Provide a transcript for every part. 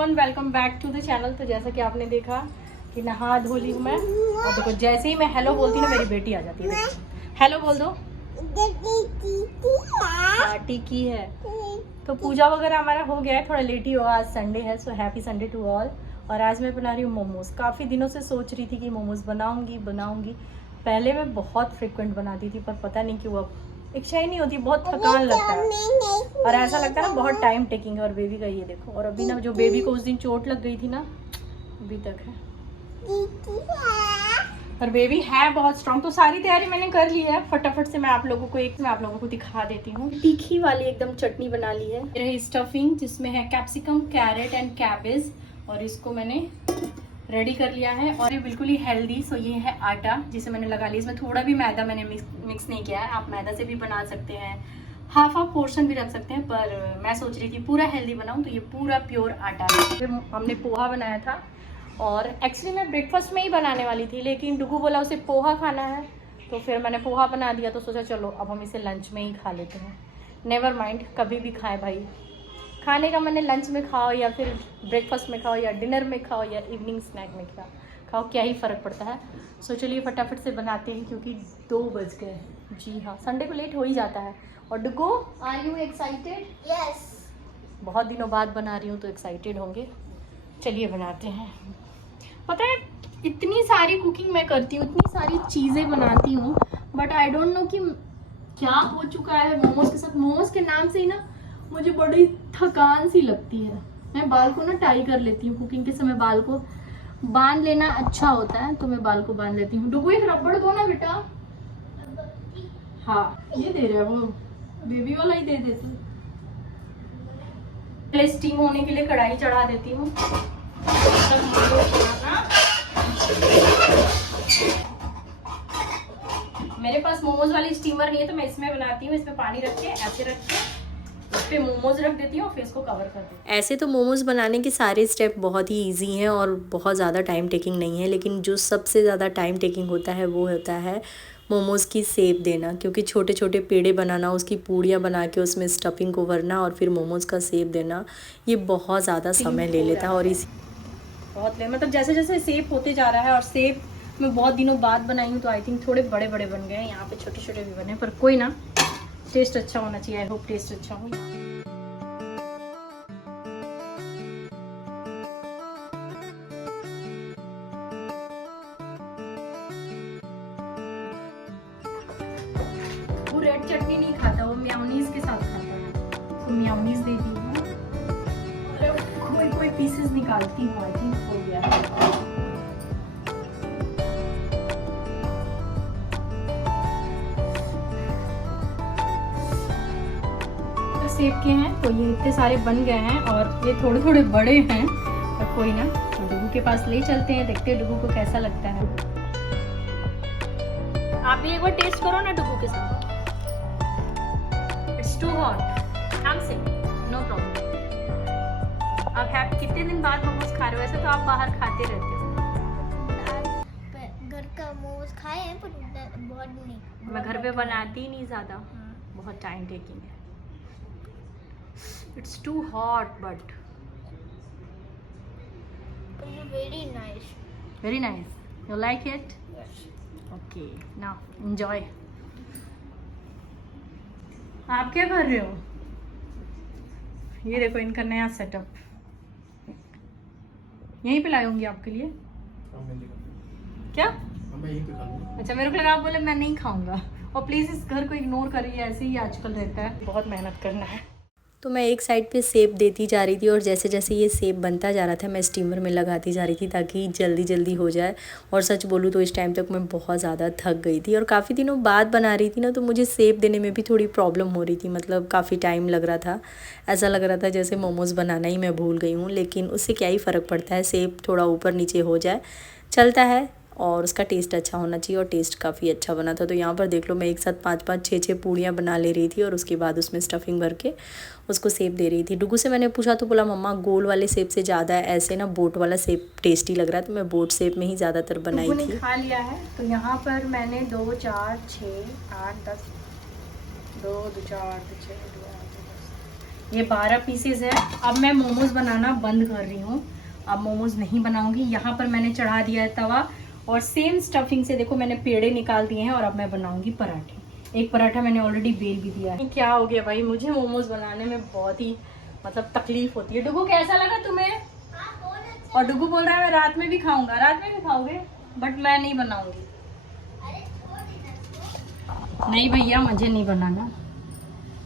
Everyone, welcome back to the channel. तो जैसा कि आपने देखा कि नहा धो ली हूँ मैं, और देखो जैसे ही मैं हेलो बोलती हूँ ना मेरी बेटी आ जाती है। हेलो बोल दो। टीकी है। तो पूजा वगैरह हमारा हो गया है, थोड़ा लेट ही हुआ, आज संडे है, so happy Sunday to all. और आज मैं बना रही हूँ मोमोज। काफ़ी दिनों से सोच रही थी कि मोमोज बनाऊंगी। पहले मैं बहुत फ्रिक्वेंट बनाती थी, पर पता नहीं क्यों अब इच्छा ही नहीं होती, बहुत थकान लगता है और ऐसा लगता है ना बहुत टाइम टेकिंग है। और बेबी का ये देखो, और अभी ना जो बेबी को उस दिन चोट लग गई थी ना, अभी तक है, और बेबी है बहुत स्ट्रांग। तो सारी तैयारी मैंने कर ली है, फटाफट से मैं आप लोगों को दिखा देती हूँ। तीखी वाली एकदम चटनी बना ली है। ये स्टफिंग जिसमें है कैप्सिकम, कैरेट एंड कैबेज, और इसको मैंने रेडी कर लिया है। और ये बिल्कुल ही हेल्दी। सो ये है आटा जिसे मैंने लगा लिया। इसमें थोड़ा भी मैदा मैंने मिक्स नहीं किया है। आप मैदा से भी बना सकते हैं, हाफ पोर्शन भी रख सकते हैं, पर मैं सोच रही थी पूरा हेल्दी बनाऊं, तो ये पूरा प्योर आटा है। फिर हमने पोहा बनाया था, और एक्चुअली मैं ब्रेकफास्ट में ही बनाने वाली थी, लेकिन डुगू बोला उसे पोहा खाना है, तो फिर मैंने पोहा बना दिया। तो सोचा चलो अब हम इसे लंच में ही खा लेते हैं। नेवर माइंड, कभी भी खाएं भाई, खाने का मैंने लंच में खाओ या फिर ब्रेकफास्ट में खाओ या डिनर में खाओ या इवनिंग स्नैक में खाओ, क्या ही फ़र्क पड़ता है। सो चलिए फटाफट से बनाते हैं, क्योंकि 2 बज गए। जी हाँ, संडे को लेट हो ही जाता है। और डुगो, आर यू एक्साइटेड? यस। बहुत दिनों बाद बना रही हूँ तो एक्साइटेड होंगे। चलिए बनाते हैं। पता है इतनी सारी कुकिंग मैं करती हूँ, इतनी सारी चीज़ें बनाती हूँ, बट आई डोंट नो कि क्या हो चुका है मोमोज के साथ। मोमोज के नाम से ही ना मुझे बड़ी थकान सी लगती है। मैं बाल को ना टाई कर लेती हूँ, कुकिंग के समय बाल को बांध लेना अच्छा होता है, तो मैं बाल को बांध लेती हूँ। डुगू एक रबड़ दो ना बेटा। हाँ ये दे रहे हो, बेबी वाला ही दे देती हूँ। पहले स्टीम होने के लिए कढ़ाई चढ़ा देती हूँ। मेरे पास मोमोज वाली स्टीमर नहीं है, तो मैं इसमें बनाती हूँ। इसमें पानी रख के ऐसे रख के उस पे मोमोज रख देती हूँ, फिर इसको कवर कर देती हूँ। ऐसे तो मोमोज़ बनाने के सारे स्टेप बहुत ही इजी हैं और बहुत ज़्यादा टाइम टेकिंग नहीं है, लेकिन जो सबसे ज़्यादा टाइम टेकिंग होता है वो होता है मोमोज़ की शेप देना। क्योंकि छोटे छोटे पेड़े बनाना, उसकी पूड़ियाँ बना के उसमें स्टफिंग को भरना और फिर मोमोज़ का शेप देना, ये बहुत ज़्यादा समय ले लेता है। और इसी मतलब जैसे जैसे शेप होते जा रहा है, और शेप मैं बहुत दिनों बाद बनाई हूँ, तो आई थिंक थोड़े बड़े बड़े बन गए हैं। यहाँ पे छोटे छोटे भी बने, पर कोई ना, टेस्ट अच्छा होना चाहिए। आई होप टेस्ट अच्छा हो। वो रेड चटनी नहीं खाता, वो मेयोनीज के साथ खाता है, तो मेयोनीज दे दी हूँ। कोई पीसेस निकालती हूँ। आई थिंक हो गया है। सेब के हैं, तो ये इतने सारे बन गए हैं, और ये थोड़े थोड़े बड़े हैं, पर कोई ना, तो डुगू के पास ले चलते हैं, देखते हैं डुगू को कैसा लगता है। आप भी एक बार टेस्ट करो ना डुगू के साथ। It's too hot, no problem. आप कितने दिन बाद मोमोज खा रहे हो? वैसे तो आप बाहर खाते रहते हो। घर का मोमोज खाए हैं, पर बहुत नहीं। मैं घर पे बनाती ही नहीं ज़्यादा, बहुत टाइम टेकिंग है। It's too hot, but very nice. very nice. You like it? Yes. Okay, now enjoy. आप क्या कर रहे हो? ये देखो इनका नया सेटअप, यहीं पे लाई होंगी आपके लिए। क्या? अच्छा, मेरे को लगा आप बोले मैं नहीं खाऊंगा। और प्लीज़ इस घर को इग्नोर करिए, ऐसे ही आजकल रहता है, बहुत मेहनत करना है। तो मैं एक साइड पे शेप देती जा रही थी, और जैसे जैसे ये शेप बनता जा रहा था मैं स्टीमर में लगाती जा रही थी, ताकि जल्दी जल्दी हो जाए। और सच बोलूँ तो इस टाइम तक मैं बहुत ज़्यादा थक गई थी, और काफ़ी दिनों बाद बना रही थी ना, तो मुझे शेप देने में भी थोड़ी प्रॉब्लम हो रही थी। मतलब काफ़ी टाइम लग रहा था, ऐसा लग रहा था जैसे मोमोज़ बनाना ही मैं भूल गई हूँ। लेकिन उससे क्या ही फ़र्क पड़ता है, शेप थोड़ा ऊपर नीचे हो जाए चलता है, और उसका टेस्ट अच्छा होना चाहिए। और टेस्ट काफ़ी अच्छा बना था। तो यहाँ पर देख लो, मैं एक साथ 5-5 6-6 पूड़ियाँ बना ले रही थी, और उसके बाद उसमें स्टफिंग भर के उसको शेप दे रही थी। डुगू से मैंने पूछा तो बोला मम्मा गोल वाले शेप से ज़्यादा ऐसे ना बोट वाला शेप टेस्टी लग रहा है, तो मैं बोट शेप में ही ज़्यादातर बनाई थी। खा लिया है, तो यहाँ पर मैंने 2 4 6 8 10 2 2 4 6 2 8 10 ये 12 पीसेज है। अब मैं मोमोज बनाना बंद कर रही हूँ, अब मोमोज नहीं बनाऊंगी। यहाँ पर मैंने चढ़ा दिया है तवा और सेम स्टफिंग से देखो मैंने पेड़े निकाल दिए हैं और अब मैं बनाऊंगी पराठे। एक पराठा मैंने ऑलरेडी बेल भी दिया है। क्या हो गया भाई, मुझे मोमोज बनाने में बहुत ही मतलब तकलीफ होती है। डुगू कैसा लगा तुम्हें? और डुगू बोल रहा है मैं रात में भी खाऊंगा। रात में भी खाओगे, बट मैं नहीं बनाऊंगी। नहीं भैया मुझे नहीं बनाना।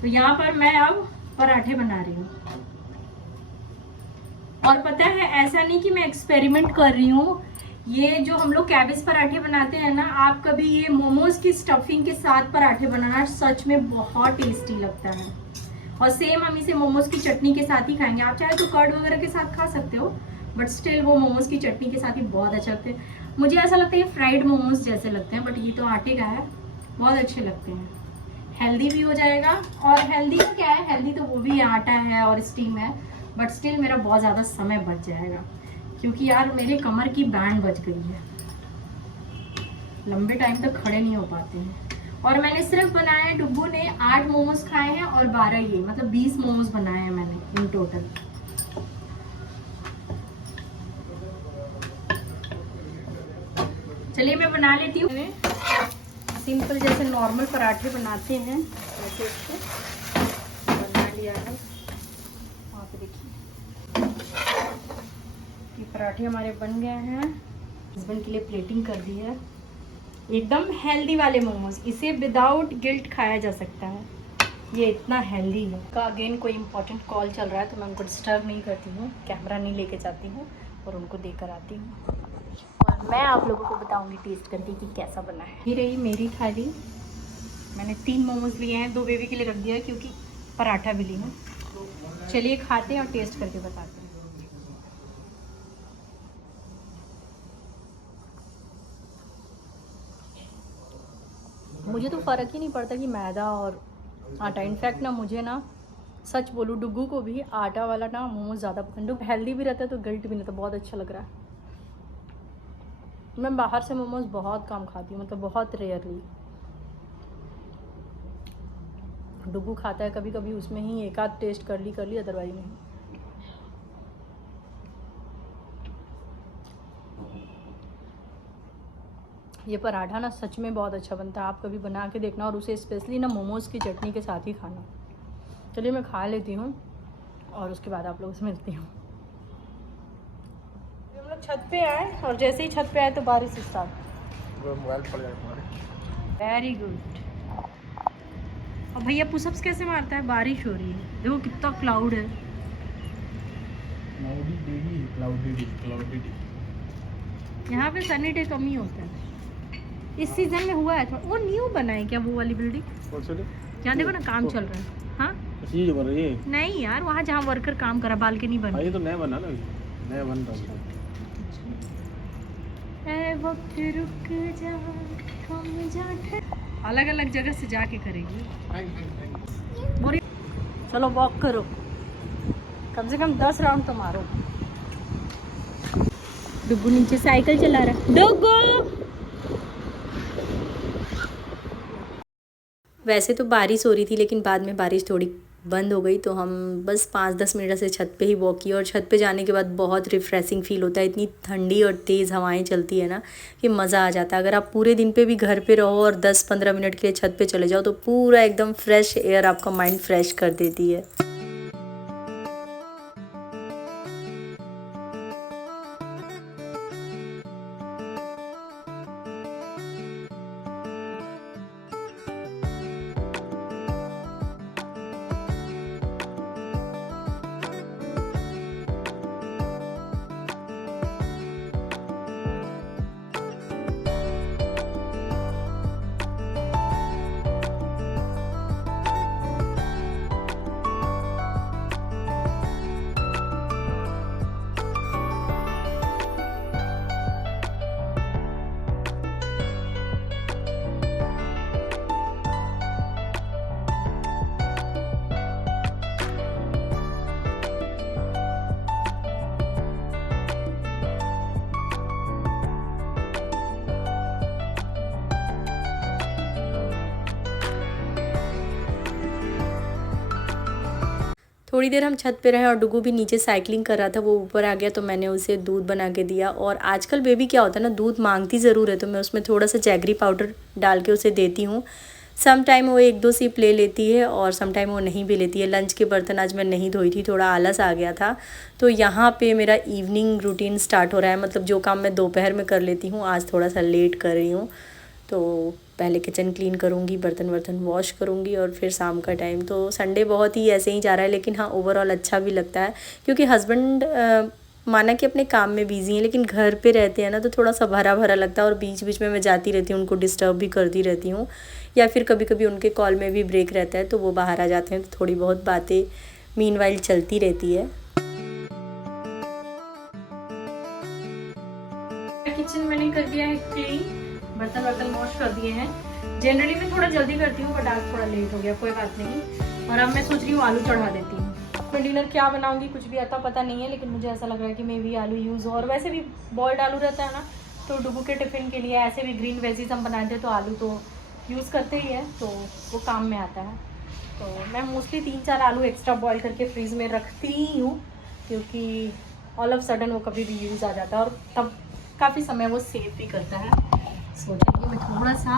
तो यहाँ पर मैं अब पराठे बना रही हूँ। और पता है ऐसा नहीं कि मैं एक्सपेरिमेंट कर रही हूँ, ये जो हम लोग कैबेज पराठे बनाते हैं ना, आप कभी ये मोमोज की स्टफिंग के साथ पराठे बनाना, सच में बहुत टेस्टी लगता है। और सेम हम इसे मोमोज की चटनी के साथ ही खाएंगे। आप चाहे तो कर्ड वगैरह के साथ खा सकते हो, बट स्टिल वो मोमोज की चटनी के साथ ही बहुत अच्छा लगते हैं। मुझे ऐसा लगता है ये फ्राइड मोमोज जैसे लगते हैं, बट ये तो आटे का है, बहुत अच्छे लगते हैं। हेल्दी भी हो जाएगा। और हेल्दी का क्या है, हेल्दी तो वो भी आटा है और स्टीम है, बट स्टिल मेरा बहुत ज़्यादा समय बच जाएगा, क्योंकि यार मेरे कमर की बैंड बच गई है, लंबे टाइम तक खड़े नहीं हो पाते हैं। और मैंने सिर्फ बनाए हैं, डुब्बू ने 8 मोमोज खाए हैं और 12 ये, मतलब 20 मोमोज बनाए हैं मैंने इन टोटल। चलिए मैं बना लेती हूँ। सिंपल जैसे नॉर्मल पराठे बनाते हैं वैसे इसको बना लिया है। वहाँ पे देखिए ये पराठे हमारे बन गए हैं। हस्बैंड के लिए प्लेटिंग कर दी है। एकदम हेल्दी वाले मोमोज, इसे विदाउट गिल्ट खाया जा सकता है, ये इतना हेल्दी है। का अगेन कोई इंपॉर्टेंट कॉल चल रहा है तो मैं उनको डिस्टर्ब नहीं करती हूँ, कैमरा नहीं लेके जाती हूँ और उनको देकर आती हूँ और मैं आप लोगों को बताऊंगी टेस्ट करके कि कैसा बना है। ये रही मेरी थाली। मैंने 3 मोमोज लिए हैं, 2 बेबी के लिए रख दिया है क्योंकि पराठा भी ली हूँ। चलिए खाते हैं और टेस्ट करके बताते हैं। मुझे तो फ़र्क ही नहीं पड़ता कि मैदा और आटा। इनफैक्ट ना मुझे ना सच बोलूँ, डुगू को भी आटा वाला ना मोमोज ज़्यादा पसंद। हेल्दी भी रहता है तो गिल्ट भी नहीं, तो बहुत अच्छा लग रहा है। मैं बाहर से मोमोज बहुत कम खाती हूँ, मतलब बहुत रेयरली। डुगू खाता है कभी कभी, उसमें ही एक आध टेस्ट कर ली अदरवाइज नहीं। ये पराठा ना सच में बहुत अच्छा बनता है, आप कभी बना के देखना और उसे स्पेशली ना मोमोज़ की चटनी के साथ ही खाना। चलिए मैं खा लेती हूँ और उसके बाद आप लोगों से मिलती हूँ। हम लोग छत पे आए और जैसे ही छत पे आए तो बारिश स्टार्ट। Very good. और भैया पुशअप्स कैसे मारता है? बारिश हो रही है, देखो कितना क्लाउड है। यहाँ पे सनी डे कम ही होता है, इस सीजन में हुआ है थोड़ा। वो न्यू बना है क्या वो वाली बिल्डिंग? यहाँ देखो ना काम चल रहा है। हाँ चीज बन रही है। नहीं यार, वहाँ जहाँ वर्कर काम करा बालकनी बन ये तो नया बना ना, नया बन रहा है। वक्त रुक जा, थम जा। अलग अलग जगह से जाके करेगी। बोरी चलो वॉक करो, कम से कम 10 राउंड तो मारो। डुगू नीचे साइकिल चला रहा है। डुगू वैसे तो बारिश हो रही थी लेकिन बाद में बारिश थोड़ी बंद हो गई, तो हम बस 5-10 मिनट से छत पे ही वॉक किए। और छत पे जाने के बाद बहुत रिफ़्रेशिंग फ़ील होता है, इतनी ठंडी और तेज़ हवाएं चलती है ना कि मज़ा आ जाता है। अगर आप पूरे दिन पे भी घर पे रहो और 10-15 मिनट के लिए छत पे चले जाओ तो पूरा एकदम फ्रेश एयर आपका माइंड फ्रेश कर देती है। थोड़ी देर हम छत पे रहे और डुगू भी नीचे साइकिलिंग कर रहा था, वो ऊपर आ गया तो मैंने उसे दूध बना के दिया। और आजकल बेबी क्या होता है ना, दूध मांगती ज़रूर है, तो मैं उसमें थोड़ा सा जैगरी पाउडर डाल के उसे देती हूँ। सम टाइम वो 1-2 सिप ले लेती है और सम टाइम वो नहीं भी लेती है। लंच के बर्तन आज मैं नहीं धोई थी, थोड़ा आलस आ गया था। तो यहाँ पे मेरा इवनिंग रूटीन स्टार्ट हो रहा है, मतलब जो काम मैं दोपहर में कर लेती हूँ आज थोड़ा सा लेट कर रही हूँ। तो पहले किचन क्लीन करूँगी, बर्तन वर्तन वॉश करूँगी और फिर शाम का टाइम। तो संडे बहुत ही ऐसे ही जा रहा है, लेकिन हाँ ओवरऑल अच्छा भी लगता है क्योंकि हस्बैंड माना कि अपने काम में बिजी हैं, लेकिन घर पे रहते हैं ना तो थोड़ा सा भरा भरा लगता है। और बीच बीच में मैं जाती रहती हूँ, उनको डिस्टर्ब भी करती रहती हूँ, या फिर कभी कभी उनके कॉल में भी ब्रेक रहता है तो वो बाहर आ जाते हैं, तो थोड़ी बहुत बातें मीनवाइल चलती रहती है। किचन मैंने कर दिया है क्लीन, बर्तन वर्तन वॉश कर दिए हैं। जनरली मैं थोड़ा जल्दी करती हूँ बट आज थोड़ा लेट हो गया, कोई बात नहीं। और अब मैं सोच रही हूँ आलू चढ़ा देती हूँ। मैं डिनर क्या बनाऊंगी कुछ भी आता पता नहीं है, लेकिन मुझे ऐसा लग रहा है कि मे भी आलू यूज़ हो। और वैसे भी बॉइल्ड आलू रहता है ना, तो डुगू के टिफ़िन के लिए ऐसे भी ग्रीन वेजीज हम बनाते हैं तो आलू तो यूज़ करते ही है, तो वो काम में आता है। तो मैं मोस्टली 3-4 आलू एक्स्ट्रा बॉयल करके फ्रीज़ में रखती ही हूँ, क्योंकि ऑल ऑफ सडन वो कभी भी यूज़ आ जाता है और तब काफ़ी समय वो सेव भी करता है। सोचा कि मैं थोड़ा सा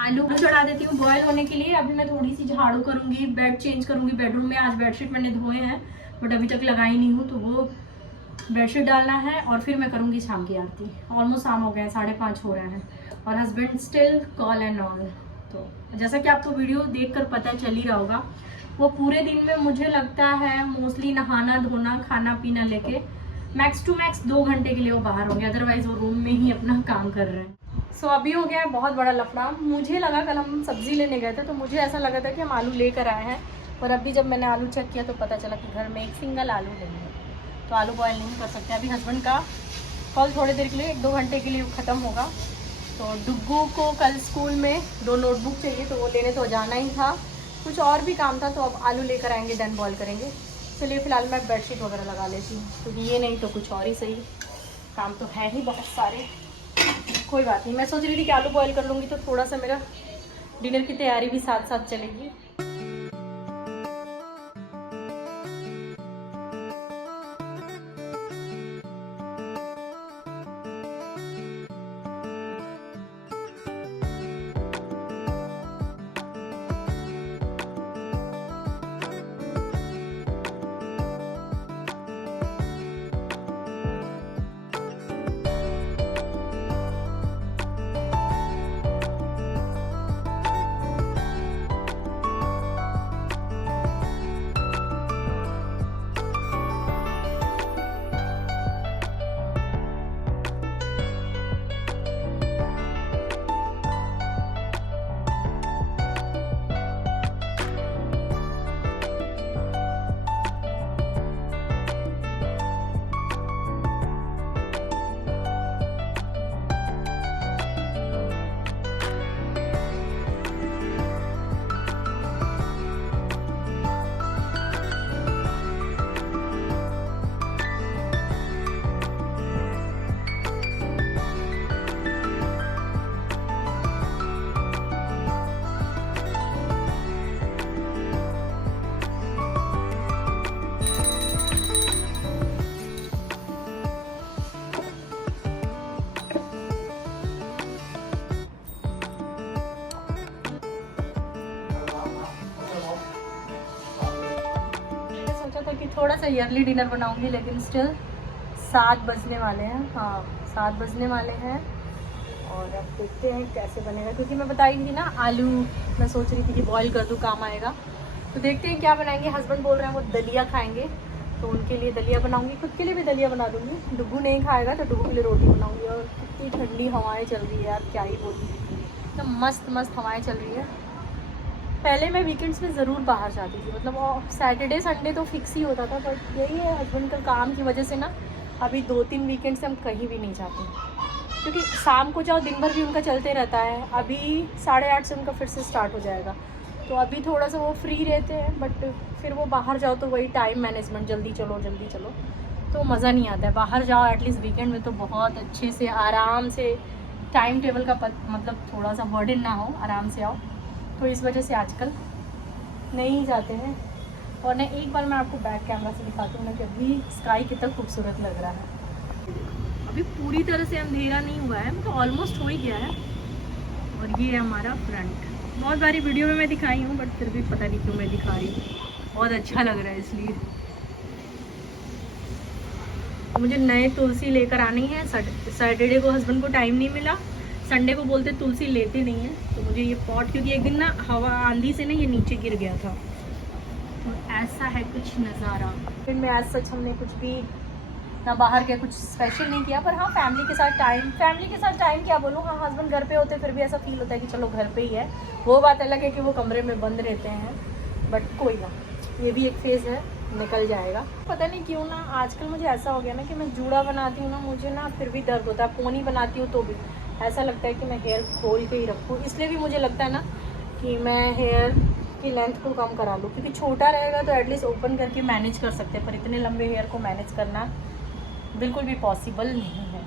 आलू चढ़ा देती हूँ बॉयल होने के लिए। अभी मैं थोड़ी सी झाड़ू करूँगी, बेड चेंज करूँगी बेडरूम में। आज बेडशीट मैंने धोए हैं बट अभी तक लगाई नहीं हूँ, तो वो बेडशीट डालना है और फिर मैं करूँगी शाम की आरती। ऑलमोस्ट शाम हो गए हैं, 5:30 हो रहे हैं और husband still call and all. तो जैसा कि आपको वीडियो देख कर पता चल ही रहा होगा, वो पूरे दिन में मुझे लगता है मोस्टली नहाना धोना खाना पीना लेके मैक्स टू मैक्स 2 घंटे के लिए वो बाहर होंगे, अदरवाइज वो रूम में ही अपना काम कर रहे हैं। सो अभी हो गया है बहुत बड़ा लफड़ा। मुझे लगा, कल हम सब्ज़ी लेने गए थे तो मुझे ऐसा लगा था कि हम आलू लेकर आए हैं, पर अभी जब मैंने आलू चेक किया तो पता चला कि घर में एक सिंगल आलू नहीं है, तो आलू बॉयल नहीं कर सकते। अभी हस्बैंड का कॉल थोड़ी देर के लिए 1-2 घंटे के लिए ख़त्म होगा। तो डुग्गू को कल स्कूल में 2 नोटबुक चाहिए, तो वो लेने तो जाना ही था, कुछ और भी काम था, तो अब आलू लेकर आएंगे देन बॉयल करेंगे। चलिए फ़िलहाल मैं बेडशीट वगैरह लगा लेती हूँ, क्योंकि ये नहीं तो कुछ और ही सही, काम तो है ही बहुत सारे। कोई बात नहीं, मैं सोच रही थी कि आलू बॉयल कर लूँगी तो थोड़ा सा मेरा डिनर की तैयारी भी साथ साथ चलेगी। कि थोड़ा सा ईयरली डिनर बनाऊंगी, लेकिन स्टिल 7 बजने वाले हैं। हाँ 7 बजने वाले हैं और अब देखते हैं कैसे बनेगा, क्योंकि मैं बताई थी ना आलू मैं सोच रही थी कि बॉईल कर दूँ काम आएगा। तो देखते हैं क्या बनाएंगे। हस्बैंड बोल रहे हैं वो दलिया खाएंगे, तो उनके लिए दलिया बनाऊंगी, खुद के लिए भी दलिया बना दूँगी। डुगू नहीं खाएगा तो डुगू के लिए रोटी बनाऊँगी। और कितनी ठंडी हवाएँ चल रही है यार, क्या ही बोलूँ, तो मस्त मस्त हवाएँ चल रही है। पहले मैं वीकेंड्स में ज़रूर बाहर जाती थी, मतलब सैटरडे संडे तो फिक्स ही होता था, बट यही है हस्बैंड का काम की वजह से ना अभी 2-3 वीकेंड से हम कहीं भी नहीं जाते, क्योंकि शाम को जाओ दिन भर भी उनका चलते रहता है। अभी 8:30 से उनका फिर से स्टार्ट हो जाएगा, तो अभी थोड़ा सा वो फ्री रहते हैं, बट फिर वो बाहर जाओ तो वही टाइम मैनेजमेंट, जल्दी चलो तो मज़ा नहीं आता है। बाहर जाओ एटलीस्ट वीकेंड में तो बहुत अच्छे से आराम से, टाइम टेबल का मतलब थोड़ा सा बर्डन ना हो, आराम से आओ। तो इस वजह से आजकल नहीं जाते हैं। और ना एक बार मैं आपको बैक कैमरा से दिखाती हूँ ना कि अभी स्काई कितना खूबसूरत लग रहा है। अभी पूरी तरह से अंधेरा नहीं हुआ है, मतलब ऑलमोस्ट हो ही गया है। और ये है हमारा फ्रंट। बहुत बारी वीडियो में मैं दिखाई हूँ, बट फिर भी पता नहीं क्यों मैं दिखा रही हूँ, बहुत अच्छा लग रहा है इसलिए। मुझे नए तुलसी लेकर आनी है। सैटरडे को हस्बैंड को टाइम नहीं मिला, संडे को बोलते तुलसी लेते नहीं है, तो मुझे ये पॉट, क्योंकि एक दिन ना हवा आंधी से ना ये नीचे गिर गया था। तो ऐसा है कुछ नज़ारा। फिर में आज सच हमने कुछ भी ना बाहर के कुछ स्पेशल नहीं किया, पर हाँ फैमिली के साथ टाइम क्या बोलूँ, हाँ हस्बैंड घर पे होते फिर भी ऐसा फील होता है कि चलो घर पे ही है। वो बात अलग है कि वो कमरे में बंद रहते हैं, बट कोई ना, ये भी एक फेज़ है, निकल जाएगा। पता नहीं क्यों ना आजकल मुझे ऐसा हो गया ना कि मैं जूड़ा बनाती हूँ ना, मुझे ना फिर भी दर्द होता है। पोनी बनाती हूँ तो भी ऐसा लगता है कि मैं हेयर खोल के ही रखूँ। इसलिए भी मुझे लगता है ना कि मैं हेयर की लेंथ को कम करा लूँ, क्योंकि छोटा रहेगा तो एटलीस्ट ओपन करके मैनेज कर सकते हैं, पर इतने लंबे हेयर को मैनेज करना बिल्कुल भी पॉसिबल नहीं है।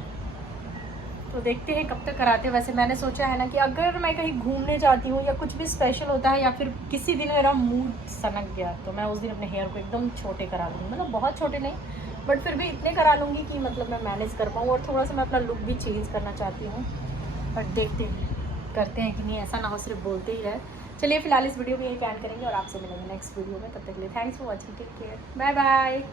तो देखते हैं कब तक कराते हैं। वैसे मैंने सोचा है ना कि अगर मैं कहीं घूमने जाती हूँ या कुछ भी स्पेशल होता है, या फिर किसी दिन मेरा मूड सनक गया, तो मैं उस दिन अपने हेयर को एकदम छोटे करा लूँगी। मतलब बहुत छोटे नहीं, बट फिर भी इतने करा लूँगी कि मतलब मैं मैनेज कर पाऊँ। और थोड़ा सा मैं अपना लुक भी चेंज करना चाहती हूँ, बट देखते हैं करते हैं कि नहीं, ऐसा ना हो सिर्फ बोलते ही रहे। चलिए फिलहाल इस वीडियो में यही कैन करेंगे और आपसे मिलेंगे नेक्स्ट वीडियो में। तब तक के लिए thanks for watching, take care, bye bye.